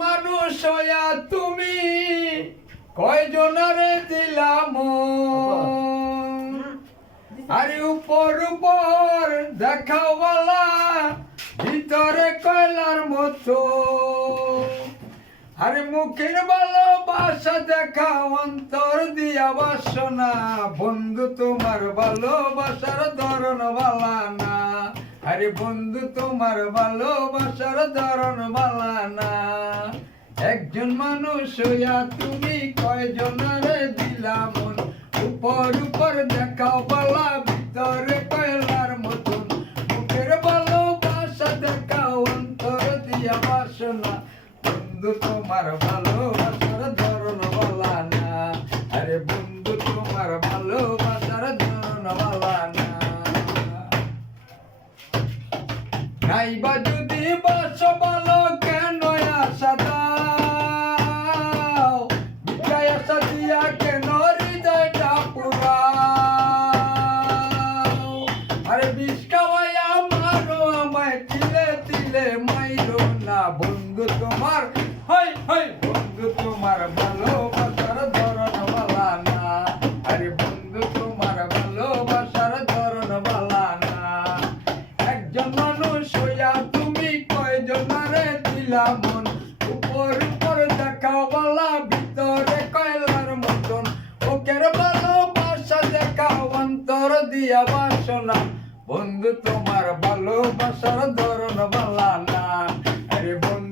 মানুষ হইয়া তুমি কয়জনারে দিলাম আরে উপর উপর দেখাওয়ালা ভিতরে কয়লার মতো আরে মুখের ভালোবাসা দেখা অন্তর দিয়া বাসনা বন্ধু তোমার ভালোবাসার ধরন বালা না আরে বন্ধু তোমার ভালোবাসার ধরন বালা না একজন মানুষ হইয়া তুমি কয়জনারে দিলাম উপর উপর দেখাও বালা ভিতরে কয়লার মতন মুখের ভালোবাসা দেখাও অন্তর দিয়া বাসনা বন্ধু তোমার ভালোবাসার ধরন বালা না আরে বন্ধু তোমার ভালোবাসার ধরন বালা না নাইবা যদি বাস ভালো কেন আশা দাও বিদায় আশা দিয়া কেন হৃদয়টা পুরাও আরে বিষ খাওয়াইয়া মারো আমায় তিলে তিলে মাইরো না বন্ধু তোমার হাই হাই বন্ধু তোমার ভালোবাসার ধরন বালা না আরে বন্ধু তোমার ভালোবাসার ধরন বালা না একজন মানুষ হইয়া তুমি কয়জনারে দিলা মন উপর উপর দেখাও বালা ভিতরে কয়লার মতন ওকের ভালোবাসা দেখাও অন্তর দিয়া বাসনা বন্ধু তোমার ভালোবাসার ধরন বালা না আরে বন্ধু